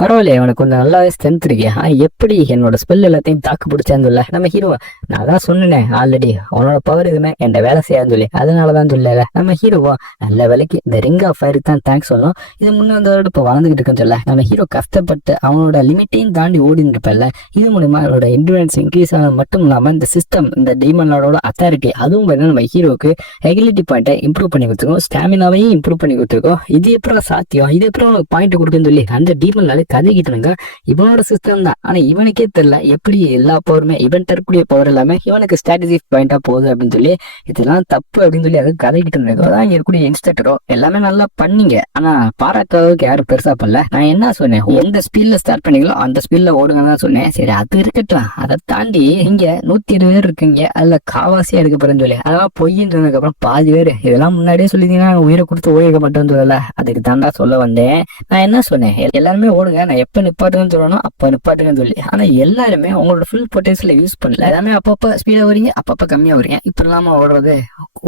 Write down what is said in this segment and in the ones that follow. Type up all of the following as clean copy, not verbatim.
பரவாயில்லையே, அவனுக்கு கொஞ்சம் நல்லாவே ஸ்ட்ரென்த் இருக்கே. எப்படி என்னோட ஸ்பெல் எல்லாத்தையும் தாக்கு பிடிச்சான்னு சொல்ல நம்ம ஹீரோ. நான் தான் சொன்னேன் ஆல்ரெடி அவனோட பவர் எதுவுமே என் வேலை செய்யாதுன்னு சொல்லி, அதனாலதான் சொல்லல நம்ம ஹீரோவா நல்ல வேலைக்கு இந்த ரிங் ஆஃப் ஃபயருக்கு தான் தேங்க்ஸ் சொல்லணும். இது முன்னாடி இப்போ வளர்ந்துகிட்டு இருக்குன்னு சொல்ல நம்ம ஹீரோ கஷ்டப்பட்டு அவனோட லிமிட்டையும் தாண்டி ஓடின்னு இருப்பல. இது மூலமா அவனோட என்டூரன்ஸ் இன்க்ரீஸ் ஆனது மட்டும் இல்லாம இந்த சிஸ்டம், இந்த டீமன் லார்டோட அத்தாரிட்டி, அதுவும் நம்ம ஹீரோக்கு எகிலிட்டி பாயிண்ட்டை இம்ப்ரூவ் பண்ணி கொடுத்துருக்கோம், ஸ்டாமினாவையும் இம்ப்ரூவ் பண்ணி கொடுத்துருக்கோம். இது எப்பறம் சாத்தியம், இது எப்பறம் பாயிண்ட் கொடுக்குன்னு சொல்லி அந்த டீமன் லார்டு கதைக்கிட்டு இவனோட சிஸ்டம் தான். ஆனா இவனுக்கே தெரியல எப்படி எல்லா பவருமே இவன் தரக்கூடிய பவர் எல்லாமே இவனுக்கு ஸ்ட்ராட்டஜி பாயிண்டா போகுது அப்படின்னு சொல்லி, இதெல்லாம் தப்பு அப்படின்னு சொல்லி அது கதைக்கிட்டு இருந்தது. அதான் இங்க இருக்கக்கூடிய இன்ஸ்ட்ரக்டரோ எல்லாமே நல்லா பண்ணீங்க, ஆனா பாராட்டுறதுக்கு யாரும் பெருசா பண்ணல. நான் என்ன சொன்னேன், எந்த ஸ்பீட்ல ஸ்டார்ட் பண்ணீங்களோ அந்த ஸ்பீட்ல ஓடுங்க தான் சொன்னேன். சரி அது இருக்கட்டும், அதை தாண்டி இங்க 120 பேர் இருக்குங்க, அதுல காவாசியா இருக்க போறேன்னு சொல்லி அதெல்லாம் பொய்ன்றதுக்கு அப்புறம் பாதி பேர் இதெல்லாம் முன்னாடியே சொல்லிட்டீங்கன்னா உயிரை கொடுத்து ஓடிக்க மாட்டேன்னு சொல்லல. அதுக்கு தாண்டா சொல்ல வந்தேன். நான் என்ன சொன்னேன், எல்லாருமே ஓடுங்க, நான் எப்ப நிப்பாட்டுன்னு சொல்லணும் அப்ப நிப்பாட்டுன்னு சொல்லி. ஆனா எல்லாருமே உங்களோட ஃபுல் பொட்டன்ஷியலை யூஸ் பண்ணல. எல்லாமே அப்பப்ப ஸ்பீடா வரீங்க, அப்பப்ப கம்மியா வரீங்க. இப்ப இல்லாம ஓடுறது,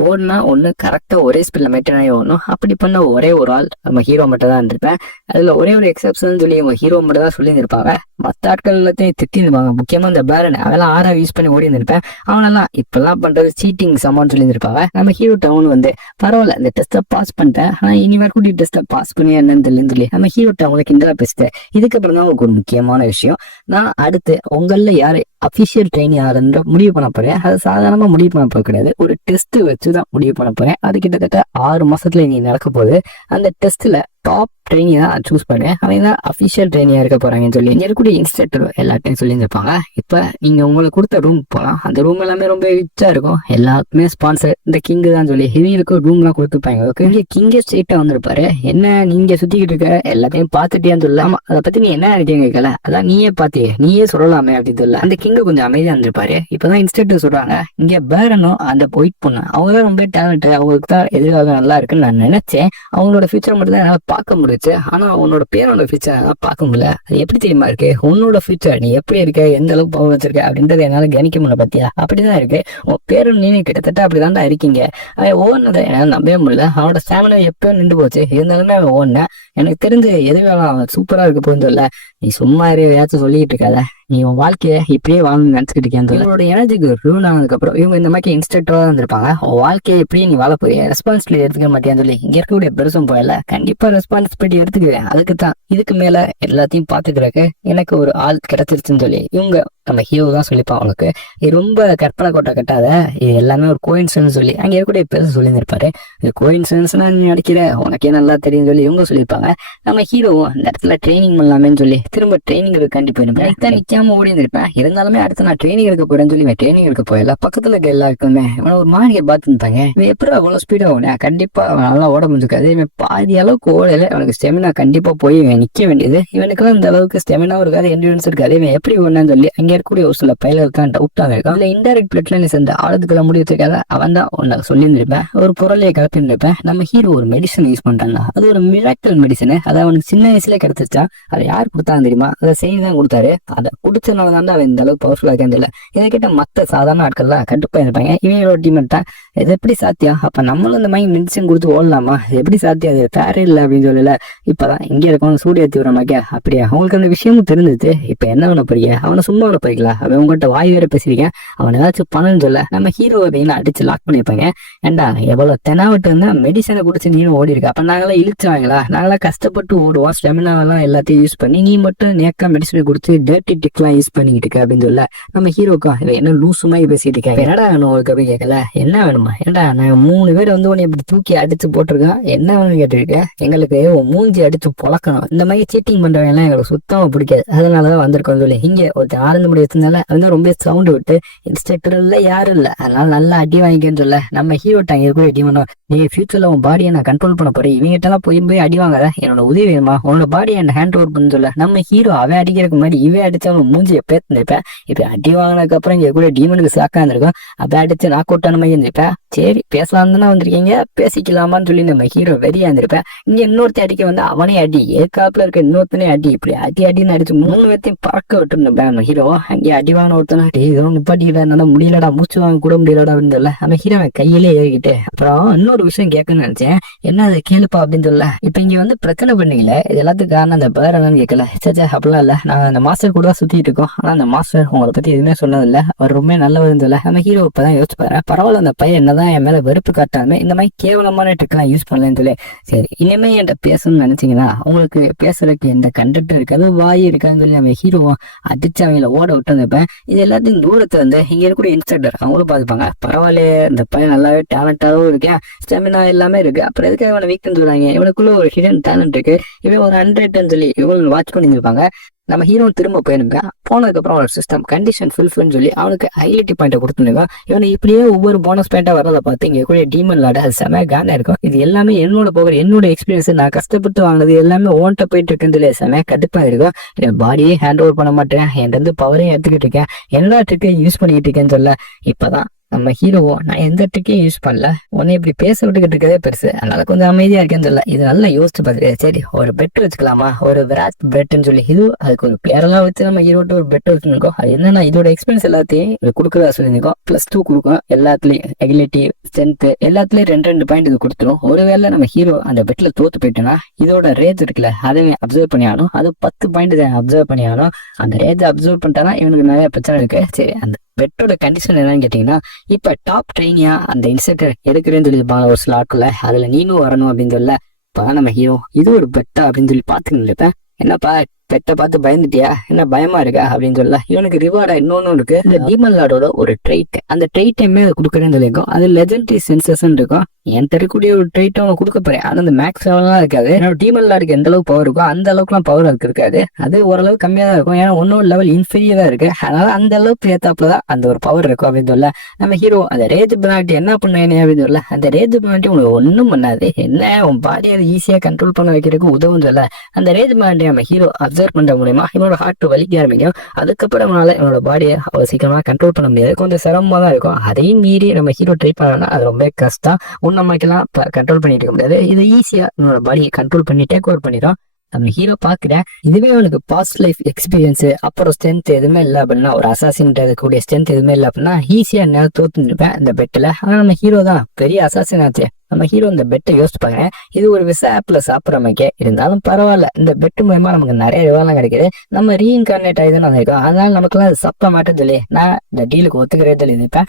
ஓடுனா ஒண்ணு கரெக்டா ஒரே ஸ்பீட்ல மெயின்டைன் ஆகி ஓடணும். அப்படி பண்ண ஒரே ஒரு ஆள் நம்ம ஹீரோ மட்டும் தான் இருந்திருப்பேன். அதுல ஒரே ஒரு எக்ஸப்ஷன் சொல்லி நம்ம ஹீரோ மட்டும் தான் சொல்லி இருப்பாங்க. மற்ற ஆட்கள் எல்லாத்தையும் திட்டி இருப்பாங்க. முக்கியமா இந்த பேரன் அதெல்லாம் ஆறா யூஸ் பண்ணி ஓடி இருந்திருப்பேன். அவனெல்லாம் இப்பெல்லாம் பண்றது சீட்டிங் சமான்னு சொல்லி இருப்பாங்க. நம்ம ஹீரோ டவுன் பரவாயில்ல இந்த டெஸ்ட்டை பாஸ் பண்ணிட்டேன், ஆனா இனிமேல் கூட்டி டெஸ்ட்டை பாஸ் பண்ணி என்னன்னு தெரியலன்னு சொல்லி நம்ம ஹீரோ டவுனுக்கு கிண்டலா பேசிட்டேன். இதுக்கப்புறம் தான் உங்களுக்கு ஒரு முக்கியமான விஷயம், நான் அடுத்து உங்கள யாரு அபிஷியல் ட்ரெயின் யாருன்ற முடிவு பண்ண போறேன். அது சாதாரணமா முடிவு பண்ண போறது கிடையாது, ஒரு டெஸ்ட் வச்சுதான் முடிவு பண்ண போறேன். அது கிட்டத்தட்ட 6 மாசத்துல நீ நடக்க போகுது. அந்த டெஸ்ட்ல டாப் ட்ரெயினிங் தான் சூஸ் பண்ணேன், அவங்க தான் அஃபிஷியல் ட்ரெயினியா இருக்க போறாங்கன்னு சொல்லி இங்க இருக்கக்கூடிய இன்ஸ்ட்ரக்டர் எல்லாத்தையும் சொல்லியிருப்பாங்க. இப்ப நீங்க உங்களுக்கு கொடுத்த ரூம் போகலாம். அந்த ரூம் எல்லாமே ரொம்ப ரிச்சா இருக்கும், எல்லாருக்குமே ஸ்பான்சர் இந்த கிங் தான் சொல்லி இவங்களுக்கு ரூம் எல்லாம் கொடுத்துருப்பாங்க. இங்க கிங்கே ஸ்ட்ரெயிட்டா வந்திருப்பாரு. என்ன நீங்க சுத்திக்கிட்டு இருக்க எல்லாத்தையும் பார்த்துட்டேன்னு சொல்லாம அதை பத்தி நீ என்ன நினைக்கிறீங்க கேட்கல, அதான் நீயே பாத்தியே நீயே சொல்லலாமே அப்படின்னு சொல்ல அந்த கிங்க கொஞ்சம் அமைதியா இருந்திருப்பாரு. இப்பதான் இன்ஸ்ட்ரக்டர் சொல்றாங்க, இங்க பேரனும் அந்த ஒயிட் பொண்ணு அவங்க தான் ரொம்ப டேலண்ட், அவங்களுக்கு தான் எதிர்காலம் நல்லா இருக்குன்னு நான் நினைச்சேன். அவங்களோட ஃபியூச்சர் மட்டும் தான் என்னால பார்க்க முடிச்சு, ஆனா உன்னோட பேரோட ஃபியூச்சர் என்னால பார்க்க முடியல. அது எப்படி தெரியுமா இருக்கு, உன்னோட ஃபியூச்சர் நீ எப்படி இருக்க, எந்த அளவுக்கு பவர் வச்சிருக்க அப்படின்றத என்னால கணிக்க முடியல. பத்தியா அப்படிதான் இருக்கு உன் பேரும், நீ கிட்டத்தட்ட அப்படிதான் இருக்கீங்க. அவன் ஓடுனதை என்னால நம்பவே முடியல. அவனோட ஸ்டாமினா எப்பயும் நின்று போச்சு, இருந்தாலுமே அவன் ஓடுன. எனக்கு தெரிஞ்சு எதுவே அவன் சூப்பரா இருக்க போகுன்னு சொல்ல, நீ சும்மா ஏதாச்சும் சொல்லிட்டு இருக்காத, நீ உன் வாழ்க்கைய இப்படியே வாழணும்னு நினைச்சுக்கிட்டு இருக்கேன். இவங்களோட எனர்ஜிக்கு ரூன் ஆனதுக்கு அப்புறம் இவங்க இந்த மாதிரி இன்ஸ்ட்ரக்டரா இருந்திருப்பாங்க. உன் வாழ்க்கையை எப்படியே நீ வாழ போறிய, ரெஸ்பான்சிபிலிட்டி எடுத்துக்க மாட்டேன்னு சொல்லி இங்க இருக்கக்கூடிய பெருசும் போயல, கண்டிப்பா ரெஸ்பான்சிபிலிட்டி எடுத்துக்குவேன். அதுக்கு தான் இதுக்கு மேல எல்லாத்தையும் பாத்துக்கிறதுக்கு எனக்கு ஒரு ஆள் கிடைச்சிருச்சுன்னு சொல்லி இவங்க நம்ம ஹீரோ தான் சொல்லிப்பான். அவனுக்கு இது ரொம்ப கற்பனை கோட்டை கட்டாத, இது எல்லாமே ஒரு கோயின்சிடன்ஸ் சொல்லி அங்கே இருக்கக்கூடிய பேச சொல்லியிருப்பாரு. இது கோயின்சிடன்ஸ்னா நீ நடிக்கிற, உனக்கே நல்லா தெரியும் சொல்லி இவங்க சொல்லியிருப்பாங்க. நம்ம ஹீரோவும் அந்த இடத்துல ட்ரைனிங் பண்ணலாமேன்னு சொல்லி திரும்ப ட்ரைனிங் கண்டிப்பா போயிருப்பேன். இதான் நிக்காம ஓடி இருந்திருப்பேன். இருந்தாலுமே அடுத்து நான் ட்ரைனிங் எடுக்க போறேன்னு சொல்லி ட்ரைனிங் எடுக்க போயில பக்கத்துல இருக்க எல்லாருக்குமே இவனை ஒரு மாதிரியை பார்த்துருந்தாங்க. இவன் எப்படி அவ்வளவு ஸ்பீடா ஓட, கண்டிப்பா அவன் நல்லா ஓட முடிஞ்சிருக்காது. இவன் பாதி அளவுக்கு ஓடல, அவனுக்கு ஸ்டெமினா கண்டிப்பா போய் நிக்க வேண்டியது. இவனுக்குலாம் இந்த அளவுக்கு ஸ்டெமினாவும் இருக்காது, என்டூரன்ஸ் இருக்காது. இவன் எப்படி ஓடனான்னு சொல்லி அங்கே இருக்கக்கூடிய ஒரு சில பயிலுக்கு டவுட்டாக இருக்கும். அதுல இன்டைரக்ட் பிளட்ல நீ சேர்ந்த ஆளுதுக்கெல்லாம் முடிச்சிருக்காத அவன் தான் உன்னை சொல்லியிருந்திருப்பேன். ஒரு பொருளையை கலப்பிருந்திருப்பேன். நம்ம ஹீரோ ஒரு மெடிசன் யூஸ் பண்றாங்க, அது ஒரு மிராக்கல் மெடிசன். அதை அவனுக்கு சின்ன வயசுல கிடைச்சிச்சா, அதை யார் கொடுத்தாங்க தெரியுமா, அதை செய்தி தான் கொடுத்தாரு. அதை குடிச்சனால தான் அவன் இந்த அளவுக்கு பவர்ஃபுல்லா இருக்கேன் தெரியல. இதை கிட்ட மற்ற சாதாரண ஆட்கள்லாம் கண்டிப்பா இருப்பாங்க. இவங்களோட டீமெண்ட் தான் இது எப்படி சாத்தியா, அப்ப நம்மளும் இந்த மாதிரி மெடிசன் கொடுத்து ஓடலாமா, எப்படி சாத்தியா, அது ஃபேர் இல்லை அப்படின்னு சொல்லல. இப்பதான் இங்க இருக்கவங்க சூரிய தீவிரமாக்கியா அப்படியா அவங்களுக்கு அந்த விஷயமும் தெரிஞ்சிச்சு. இப்ப என்ன பண்ண போறீங்க, அவனை சும்மா பண்ண போய்க்கலாம், அவன் உங்கள்கிட்ட வாய் வேற பேசியிருக்கேன், அவன் ஏதாச்சும் பண்ணணும்னு சொல்ல நம்ம ஹீரோவை வெயில அடிச்சு லாக் பண்ணிருப்பாங்க. ஏண்டா எவ்வளவு தெனாவிட்டு இருந்தா மெடிசனை குடிச்சு நீனும் ஓடி இருக்க, அப்ப நாங்களாம் இழுச்சுவாங்களா, நாங்களாம் கஷ்டப்பட்டு ஓடுவோம், ஸ்டெமினாவெல்லாம் எல்லாத்தையும் யூஸ் பண்ணி, நீ மட்டும் நேக்கா மெடிசனை குடிச்சு டர்ட்டி டிக்லாம் யூஸ் பண்ணிக்கிட்டு இருக்க அப்படின்னு சொல்ல நம்ம ஹீரோக்கும் இவன் என்ன லூசு மாதிரி பேசிட்டு இருக்கேன், என்னடா வேணும் உங்களுக்கு அப்படி கேட்கல, என்ன வேணுமா, ஏண்டா நான் 3 பேர் உன்னை இப்படி தூக்கி அடிச்சு போட்டிருக்கான், என்ன வேணும்னு கேட்டிருக்கேன், எங்களுக்கு மூஞ்சி அடிச்சு பொழக்கணும், இந்த மாதிரி சீட்டிங் பண்றவங்க எல்லாம் எங்களுக்கு சுத்தமா பிடிக்காது, அதனாலதான் வந்திருக்கோம் சொல்லி இங்க ஒரு ஆனந்த முடி வச்சிருந்தால அவன் ரொம்ப சவுண்ட் விட்டு இன்ஸ்ட்ரக்டர் இல்ல யாரும் இல்ல, அதனால நல்லா அடி வாங்கிக்கன்னு சொல்ல நம்ம ஹீரோ டாங்க கூட அடி பண்ணோம். நீ ஃபியூச்சர்ல உன் பாடியை நான் கண்ட்ரோல் பண்ண போறேன், இவங்கிட்ட எல்லாம் போய் அடி வாங்காத, என்னோட உதவி வேணுமா, உன்னோட பாடியை என்ன ஹேண்ட் ஓவர் பண்ண சொல்ல நம்ம ஹீரோ அவன் அடிக்கிறதுக்கு முன்னாடி இவன் அடிச்சா மூஞ்சியை பேத்துருப்பேன். இப்ப அடி வாங்கினதுக்கு அப்புறம் இங்க கூட டீமனுக்கு சாக்கா இருந்திருக்கும். அப்ப அடிச்சு நாக் அவுட் ஆன மாதிரி இருந்திருப்பேன். சரி பேசலாம் தானே வந்திருக்கீங்க, பேசிக்கலாமான்னு சொல்லி நம்ம ஹீரோ வெறியா இருந்திருப்பேன். இங்க இன்னொருத்த அடிக்க வந்து அவனே அடி, ஏற்காப்புல இருக்க இன்னொருத்தனே அடி, இப்படி அடின்னு அடிச்சு 3 பேர்த்தையும் பறக்க விட்டுருந்தேன். நம்ம ஹீரோ அங்கே அடி வாங்கின ஒருத்தனா இதெல்லாம் நிப்பாட்டிக்கிட்டா என்னால முடியலடா, மூச்சு வாங்க கூட முடியலடா அப்படின்னு சொல்ல நம்ம ஹீரோ கையிலே ஏறிக்கிட்டு அப்புறம் இன்னொரு விஷயம் கேட்கணும்னு நினைச்சேன். என்ன அது கேளுப்பா அப்படின்னு சொல்ல. இப்ப இங்க வந்து பிரச்சனை பண்ணீங்களே, இது எல்லாத்துக்கும் காரணம் அந்த பேர் என்னன்னு கேட்கல. சேச்சா அப்படிலாம் இல்ல, நான் அந்த மாஸ்டர் கூட தான் சுத்திட்டு இருக்கோம். ஆனா அந்த மாஸ்டர் உங்களை பத்தி எதுவுமே சொன்னது இல்ல, அவர் ரொம்ப நல்லவர்னு சொல்ல நம்ம ஹீரோ இப்பதான் யோசிச்சு பாரு. பரவாயில்ல, அந்த பையன் என்னதான் என் மேல வெறுப்பு காட்டாம இந்த மாதிரி கேவலமான ட்ரிக்லாம் யூஸ் பண்ணலன்னு சொல்லி. சரி இனிமே என்கிட்ட பேசணும்னு நினைச்சீங்கன்னா உங்களுக்கு பேசுறதுக்கு எந்த கண்டக்ட் இருக்காது, வாய் இருக்காதுன்னு சொல்லி நம்ம ஹீரோ அடிச்சு அவங்கள ஓட விட்டு வந்தப்ப இது எல்லாத்தையும் தூரத்தை வந்து இங்க இருக்க இன்ஸ்ட்ரக்டர் அவங்களும் பார்த்துப்பாங்க. பரவாயில்லையே, இந்த பையன் நல்லாவே டேலண்டாவும் இருக்கேன், ஸ்டெமினா எல்லாமே இருக்கு, அப்புறம் எதுக்காக இவனை வீக்னு சொல்றாங்க, இவனுக்குள்ள ஒரு ஹிடன் டேலண்ட் இருக்கு, இவன் ஒரு 100 சொல்லி இவங்க வாட்ச் பண்ணி இருப்பாங்க. நம்ம ஹீரோ திரும்ப போயிருப்பேன். போனதுக்கு அப்புறம் ஒரு சிஸ்டம் கண்டிஷன் ஃபுல்ஃபில்னு சொல்லி அவனுக்கு ஹைலைட்டி பாயிண்ட் கொடுத்துருங்க. இவனை இப்படியே ஒவ்வொரு போனஸ் பாயிண்டா வரதை பார்த்து இங்க கூட டீமன் லாட அது செம காண்டா இருக்கும். இது எல்லாமே என்னோட எக்ஸ்பீரியன்ஸ், நான் கஷ்டப்பட்டு வாங்கினது எல்லாமே ஓன்ட்ட போயிட்டு இருக்குன்னு சொல்லி செம கடுப்பா இருக்கும். என் பாடியே ஹேண்ட் ஓவர் பண்ண மாட்டேன், என் வந்து பவரையும் எடுத்துக்கிட்டு இருக்கேன், எல்லா ட்ரிக்கையும் யூஸ் பண்ணிக்கிட்டு இருக்கேன்னு சொல்ல. இப்பதான் நம்ம ஹீரோவோ நான் எந்த ட்ரிக்கையும் யூஸ் பண்ணல, உன்னை இப்படி பேச விட்டுக்கிட்டு இருக்கதே பெருசு, அதனால கொஞ்சம் அமைதியா இருக்கேன்னு சொல்ல. இது நல்லா யோசிச்சு பார்த்துட்டு சரி ஒரு பெட் வச்சுக்கலாமா, ஒரு விராட் பெட்னு சொல்லி இது அதுக்கு ஒரு பிளேயரெல்லாம் வச்சு நம்ம ஹீரோட்ட ஒரு பெட் வச்சுருக்கோம். அது என்னன்னா இதோட எக்ஸ்பீரியன்ஸ் எல்லாத்தையும் கொடுக்குறதா சொல்லியிருக்கோம். +2 கொடுக்கும் எல்லாத்துலயும், எகிலிட்டி ஸ்ட்ரென்த் எல்லாத்துலயும் 2 பாயிண்ட் இது கொடுத்துரும். ஒருவேளை நம்ம ஹீரோ அந்த பெட்ல தோத்து போயிட்டோன்னா இதோட ரேஜ் இருக்குல்ல அதையும் அப்சர்வ் பண்ணி ஆகணும். அது 10 பாயிண்ட் அப்சர்வ் பண்ணி ஆகணும். அந்த ரேஜ் அப்சர்வ் பண்ணிட்டானா இவனுக்கு நிறைய பிரச்சனை இருக்கு. சரி அந்த பெட்டோட கண்டிஷன் என்னன்னு கேட்டீங்கன்னா, இப்ப டாப் ட்ரெயினியா அந்த இன்ஸ்ட்ரக்டர் எடுக்கிறேன்னு சொல்லியிருப்பாங்க ஒரு சில ஆட்களை, அதுல நீனும் வரணும் அப்படின்னு சொல்ல. இப்ப நம்ம ஹீரோ இது ஒரு பெட்டா அப்படின்னு சொல்லி பாத்துக்கணும் இருப்பேன். என்னப்பா பெட்டை பார்த்து பயந்துட்டியா, என்ன பயமா இருக்கா அப்படின்னு சொல்ல. இவனுக்கு ரிவார்டா இன்னொன்னு இருக்கு, இந்த டீமன் லார்டோட ஒரு ட்ரைட், அந்த ட்ரைட்டையுமே அதை கொடுக்குறேன்னு சொல்லியிருக்கோம். அது லெஜெண்டரி சென்சஸ் இருக்கும். என் தெரியக்கூடிய ஒரு ட்ரைட் அவனை கொடுக்க போறேன். ஆனா அந்த மேக்ஸ் லெவல்லாம் இருக்காது. டீமன் லார்டுக்கு எந்த அளவுக்கு பவர் இருக்கோ அந்த அளவுக்குலாம் பவர் அதுக்கு இருக்காது. அது ஓரளவு கம்மியா தான் இருக்கும், ஏன்னா ஒன்னொரு லெவல் இன்ஃபீரியரா இருக்கு. அதனால அந்த அளவுக்கு ஏத்தாப்புலதான் அந்த ஒரு பவர் இருக்கும் அப்படின்னு சொல்ல. நம்ம ஹீரோ அந்த ரேஜ் பெனால்ட்டி என்ன பண்ணுவேனே அப்படின்னு சொல்ல. அந்த ரேஜ் பெனால்ட்டி உனக்கு ஒன்றும் பண்ணாது, என்ன உன் பாடியை அதை ஈஸியா கண்ட்ரோல் பண்ண வைக்கிறதுக்கு உதவும் சொல்ல. அந்த ரேஜ் பெனால்ட்டி நம்ம ஹீரோ அப்சர்வ் பண்ற மூலமா இவனோட ஹார்ட் வலிக்க ஆரம்பிக்கும். அதுக்கப்புறம் இவனோட பாடியை அவ்வளவு சீக்கிரமா கண்ட்ரோல் பண்ண முடியாது, கொஞ்சம் சிரமமா தான் இருக்கும். அதையும் மீறி நம்ம ஹீரோ ட்ரை பண்ணா அது ரொம்ப கஷ்டம். நமக்கெல்லாம் கண்ட்ரோல் பண்ணிட்டு இருக்க முடியாது. இது ஈஸியா உன்னோட பாடியை கண்ட்ரோல் பண்ணி டேக் ஓவர் பண்ணிடும். நம்ம ஹீரோ பாக்குறேன் இதுவே அவனுக்கு பாஸ்ட் லைஃப் எக்ஸ்பீரியன்ஸ் அப்புறம் ஸ்ட்ரென்த் எதுவுமே இல்லை அப்படின்னா, ஒரு அசாசின் கூடிய ஸ்ட்ரென்த் எதுவுமே இல்லை அப்படின்னா ஈஸியா நேரம் தோத்துருப்பேன் இந்த பெட்டில். ஆனா நம்ம ஹீரோ தான் பெரிய அசாசின் ஆச்சு. நம்ம ஹீரோ இந்த பெட்டை யோசிச்சு பாக்குறேன், இது ஒரு விச ஆப்ல சாப்பிட்ற மாதிரிக்கே இருந்தாலும் பரவாயில்ல, இந்த பெட்டு மூலமா நமக்கு நிறைய ரிவார்ட்லாம் கிடைக்குது, நம்ம ரீஇன்கார்னேட் ஆகிதான் இருக்கும், அதனால நமக்குலாம் அது சாப்பிட மாட்டேன்னு சொல்லி நான் இந்த டீலுக்கு ஒத்துக்கிறே சொல்லி இருப்பேன்.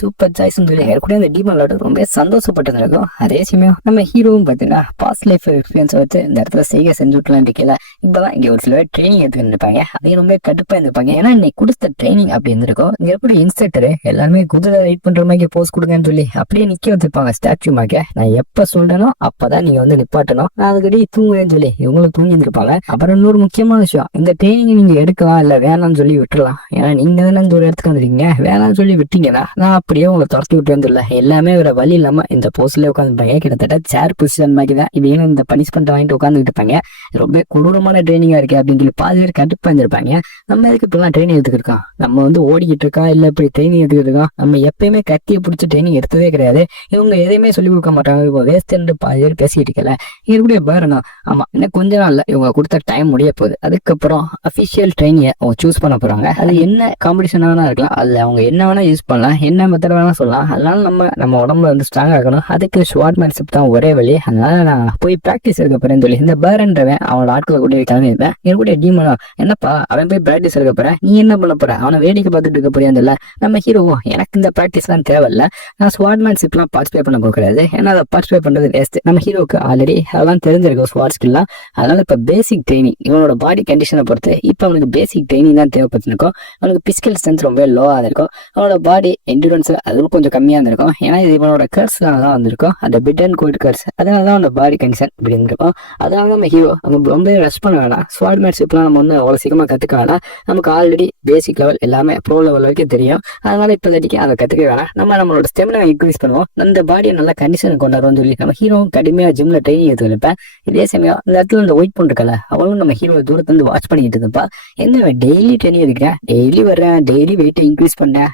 சூப்பர் சாய்ஸ்ன்னு சொல்லி கூட இந்த டீமன் லார்டு ரொம்ப சந்தோஷப்பட்டு இருக்கும். அதே சமயம் நம்ம ஹீரோவும் பார்த்தீங்கன்னா பாஸ்ட் லைஃப் எக்ஸ்பீரியன்ஸ் வச்சு இந்த இடத்துல செஞ்சு விட்டுலாம் இருக்கல. இப்பதான் இங்க ஒரு சில பேர் ட்ரைனிங் எடுத்துக்கிட்டு இருப்பாங்க, அதையும் ரொம்ப கடுப்பா இருந்திருப்பாங்க. ஏன்னா இன்னைக்கு கொடுத்த ட்ரைனிங் அப்படி இருந்திருக்கும். இங்க எப்படி இன்ஸ்ட்ரக்டர் எல்லாருமே குதிரை ரைட் பண்ற மாதிரி போஸ்ட் கொடுங்கன்னு சொல்லி அப்படியே நிக்க வச்சிருப்பாங்க ஸ்டாச்சு. நான் எப்ப சொல்றேனோ அப்பதான் நீங்க வந்து நிப்பாட்டணும், நான் அதுக்கடி தூங்குவேன்னு சொல்லி இவங்களும் தூங்கி இருந்திருப்பாங்க. அப்புறம் இன்னொரு முக்கியமான விஷயம், இந்த ட்ரைனிங் நீங்க எடுக்கலாம் இல்ல வேணாம்னு சொல்லி விட்டுலாம். ஏன்னா நீங்க தானே இந்த ஒரு இடத்துக்கு வந்துருக்கீங்க, வேணாம்னு சொல்லி விட்டீங்கன்னா நான் அப்படியே உங்களை துரத்தி விட்டு வந்துடல. எல்லாமே வேற வழி இல்லாம இந்த போஸ்ட்ல உட்காந்துருப்பாங்க. கிட்டத்தட்ட சேர் பொசிஷன் மாதிரி தான் இது, இந்த பனிஷ்மெண்ட் வாங்கிட்டு உட்காந்துட்டு இருப்பாங்க. ரொம்ப கொடூரமான ட்ரைனிங்கா இருக்கு அப்படின்னு சொல்லி பாதி பேர் கடுப்பா இருந்திருப்பாங்க. நம்ம எதுக்கு இப்பெல்லாம் ட்ரைனிங் எடுத்துக்கிட்டு நம்ம வந்து ஓடிக்கிட்டு இருக்கா இல்ல இப்படி ட்ரைனிங் எடுத்துக்கிட்டு இருக்கோம். நம்ம எப்பயுமே கத்தியை பிடிச்சி ட்ரைனிங் எடுத்ததே கிடையாது. இவங்க எதையுமே சொல்லி கொடுக்க மாட்டாங்க. வேஸ்ட் பாதி பேர் பேசிட்டு இருக்கல. இவருடைய பேரனா ஆமா இன்னும் கொஞ்ச நாள்ல இவங்க கொடுத்த டைம் முடிய போகுது. அதுக்கப்புறம் அபிஷியல் ட்ரைனிங்கை அவங்க சூஸ் பண்ண போறாங்க. அது என்ன காம்படிஷன் வேணா இருக்கலாம், அதுல அவங்க என்ன வேணா யூஸ் பண்ணலாம், என்ன மெத்தட் வேணா சொல்லலாம். அதனால நம்ம உடம்புல வந்து ஸ்ட்ராங்கா இருக்கணும், அதுக்கு ஸ்வார்ட்மேன்ஷிப் தான் ஒரே வழி. அதனால நான் போய் பிராக்டிஸ் எடுக்க போறேன்னு சொல்லி இந்த பேரன்றவன் அவனோட ஆட்களை கூட கிளம்பியிருப்பேன். என்னுடைய டீமனா என்னப்பா அவன் போய் பிராக்டிஸ் எடுக்க போறேன், நீ என்ன பண்ண போற, அவனை வேடிக்கை பார்த்துட்டு இருக்க போறியான்னு. நம்ம ஹீரோவும் எனக்கு இந்த பிராக்டிஸ் எல்லாம் தேவையில்ல, நான் ஸ்வார்ட்மேன்ஷிப் எல்லாம் பார்ட்டிசிபேட் பண்ண போகிறது, ஏன்னா அதை பார்ட்டிசிபேட் பண்றது வேஸ்ட். நம்ம ஹீரோக்கு ஆல்ரெடி அதெல்லாம் தெரிஞ்சிருக்கும் ஸ்வாட் ஸ்கில்லாம். அதனால இப்ப பேசிக் ட்ரைனிங் இவனோட பாடி கண்டிஷனை பொறுத்து இப்ப அவனுக்கு பேசிக் ட்ரைனிங் தான் தேவைப்பட்டிருக்கும். அவனுக்கு பிசிக்கல் ஸ்ட்ரென்த் ரொம்ப லோவா இருக்கும், அவனோட பாடி என்டூரன்ஸ் அதுவும் கொஞ்சம் கம்மியா இருந்திருக்கும். ஏன்னா இது இவனோட கர்ஸ்னால தான் வந்திருக்கும், அந்த பிட் அண்ட் கோல்ட் கர்ஸ். அதனாலதான் அவனோட பாடி கண்டிஷன் இப்படி இருந்திருக்கும். அதனால நம்ம ஹீரோ நம்ம ரொம்ப ரெஸ்ட் பண்ண வேணாம், ஸ்வாட் மேட்ஷிப்லாம் நம்ம வந்து அவ்வளவு சீக்கிரமா கத்துக்க வேணாம். நமக்கு ஆல்ரெடி பேசிக் லெவல் எல்லாமே ப்ரோ லெவல் வரைக்கும் தெரியும். அதனால இப்போதைக்கு அதை கத்துக்க வேணாம். நம்மளோட ஸ்டெமினா இன்க்ரீஸ் பண்ணுவோம், அந்த பாடியை நல்லா கண்டிஷன் கொண்டாடுவோம்னு சொல்லி நம்ம ஹீரோ கடுமையா ஜிம்ல ட்ரைனிங் எடுத்துருப்பேன். இதே சமயம் அந்த இடத்துல இந்த ஒயிட் பொண்ணு இருக்கல, அவளும் நம்ம ஹீரோ தூரத்துல இருந்து வாட்ச் பண்ணிட்டு இருந்தப்பா. என்ன டெய்லி ட்ரைனிங் எடுக்கிறேன், டெய்லி வர்றேன், டெய்லி வெயிட் இன்க்ரீஸ் பண்ணேன்,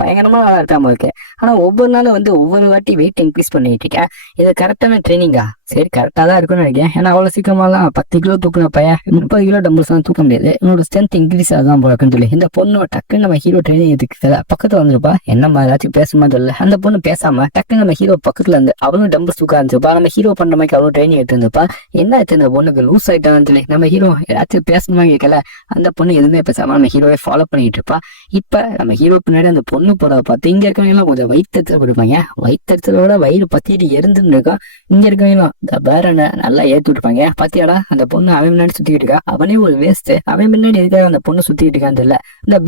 பயங்கரமா இருக்காம இருக்கு. ஆனா ஒவ்வொரு நாளும் வந்து ஒவ்வொரு வாட்டி வெயிட் இன்க்ரீஸ் பண்ணிட்டு இருக்கேன். இது கரெக்டான ட்ரைனிங்கா? சரி, கரெக்டா தான் இருக்கும்னு நினைக்கிறேன். ஏன்னா அவ்வளவு சீக்கிரமாலாம் 10 கிலோ தூக்குன பையன் 30 கிலோ டம்பிள்ஸ் தான் தூக்க முடியாது. என்னோட ஸ்ட்ரென்த் இன்க்ரீஸ் ஆகுதான் போலக்குன்னு சொல்லி இந்த பொண்ணு டக்குன்னு நம்ம ஹீரோ ட்ரைனிங் எடுத்துக்கல பக்கத்துல வந்துருப்பா. என்னம்மா ஏதாச்சும் பேசுமா சொல்லல. அந்த பொண்ணு பேசாம டக்குன்னு நம்ம ஹீரோ பக்கத்துல இருந்து அவளும் டம்பிள்ஸ் தூக்க ஆரம்பிச்சிருப்பா. நம்ம ஹீரோ பண்ற மாதிரி அவளும் ட்ரைனிங் எடுத்துருப்பா. என்ன ஆச்சு இந்த பொண்ணுக்கு லூஸ் ஆயிட்டான்னு சொல்லி நம்ம ஹீரோ ஏதாச்சும் பேசணுமா கேட்கல. அந்த பொண்ணு எதுவுமே பேசாம நம்ம ஹீரோவை ஃபாலோ பண்ணிட்டு இருப்பா. இப்ப நம்ம ஹீரோ பின்னாடி அந்த பொண்ணு போறத பார்த்து இங்க இருக்கவங்க எல்லாம் கொஞ்சம் வயிற்றுல கொடுப்பாங்க. வயிற்றுலோட வயிறு பத்திட்டு எரிந்துன்னு இருக்கா. இங்க இருக்கவங்களும் இந்த பேரனை நல்லா ஏத்தி விட்டுருப்பாங்க. பாத்தியாடா அந்த பொண்ணு அவன் முன்னாடி சுத்திக்கிட்டு இருக்கா, அவனே ஒரு வேஸ்ட், அவன் முன்னாடி எதுக்காக அந்த பொண்ணு சுத்திக்கிட்டு இருக்கான்னு தெரியல. இந்த